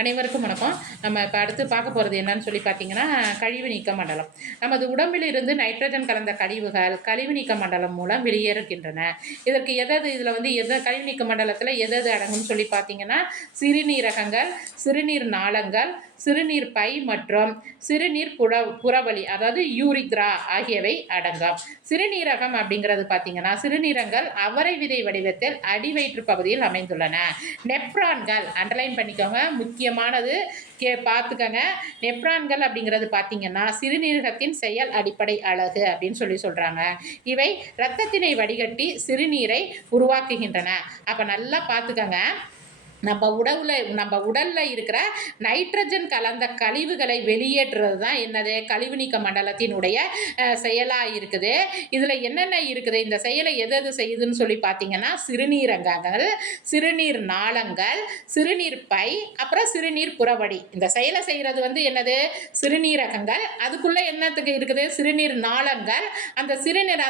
அனைவருக்கும் வணக்கம். நம்ம இப்போ அடுத்து பார்க்க போகிறது என்னன்னு சொல்லி பார்த்தீங்கன்னா, கழிவு நீக்க மண்டலம். நமது உடம்பில் இருந்து நைட்ரஜன் கலந்த கழிவுகள் கழிவு நீக்க மண்டலம் மூலம் வெளியேறுகின்றன. இதற்கு இதில் வந்து கழிவு நீக்க மண்டலத்தில் எது அடங்கும்னு சொல்லி பார்த்தீங்கன்னா, சிறுநீரகங்கள், சிறுநீர் நாளங்கள், சிறுநீர் பை மற்றும் சிறுநீர் புறவழி, அதாவது யூரித்ரா ஆகியவை அடங்கும். சிறுநீரகம் அப்படிங்கிறது பார்த்தீங்கன்னா, சிறுநீரகங்கள் அவரை விதை வடிவத்தில் அடிவயிற்று பகுதியில் அமைந்துள்ளன. நெப்ரான்கள் அண்டர்லைன் பண்ணிக்கோங்க, முக்கியமானது பார்த்துக்கங்க. நெப்ரான்கள் அப்படிங்கிறது பார்த்தீங்கன்னா சிறுநீரகத்தின் செயல் அடிப்படை அலகு அப்படின்னு சொல்கிறாங்க. இவை இரத்தத்தினை வடிகட்டி சிறுநீரை உருவாக்குகின்றன. அப்போ நல்லா பார்த்துக்கங்க. நம்ம உடலில் இருக்கிற நைட்ரஜன் கலந்த கழிவுகளை வெளியேற்றுறது தான் என்னது, கழிவு நீக்க மண்டலத்தினுடைய செயலாக இருக்குது. இதில் என்னென்ன இருக்குது, இந்த செயலை எது செய்யுதுன்னு சொல்லி பார்த்தீங்கன்னா, சிறுநீரகங்கள், சிறுநீர் நாளங்கள், சிறுநீர் பை, அப்புறம் சிறுநீர் புறவழி. இந்த செயலை செய்கிறது வந்து என்னது, சிறுநீரகங்கள். அதுக்குள்ளே என்னத்துக்கு இருக்குது, சிறுநீர் நாளங்கள். அந்த சிறுநீர்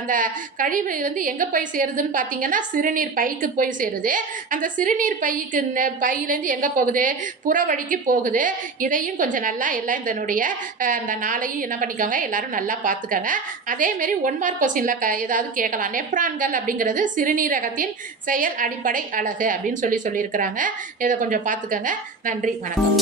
அந்த கழிவு வந்து எங்கே போய் சேருதுன்னு பார்த்தீங்கன்னா, சிறுநீர் பைக்கு போய் சேருது. அந்த சிறுநீர் பையிலேருந்து எங்கே போகுது, புறவழிக்கு போகுது. இதையும் கொஞ்சம் நல்லா எல்லாம் இதனுடைய அந்த நாளையும் என்ன பண்ணிக்கோங்க, எல்லாரும் நல்லா பார்த்துக்கோங்க. அதேமாரி 1 மார்க் கொஸ்டினில் ஏதாவது கேட்கலாம். நெப்ரான்கள் அப்படிங்கிறது சிறுநீரகத்தின் செயல் அடிப்படை அலகு அப்படின்னு சொல்லியிருக்கிறாங்க. இதை கொஞ்சம் பார்த்துக்கோங்க. நன்றி, வணக்கம்.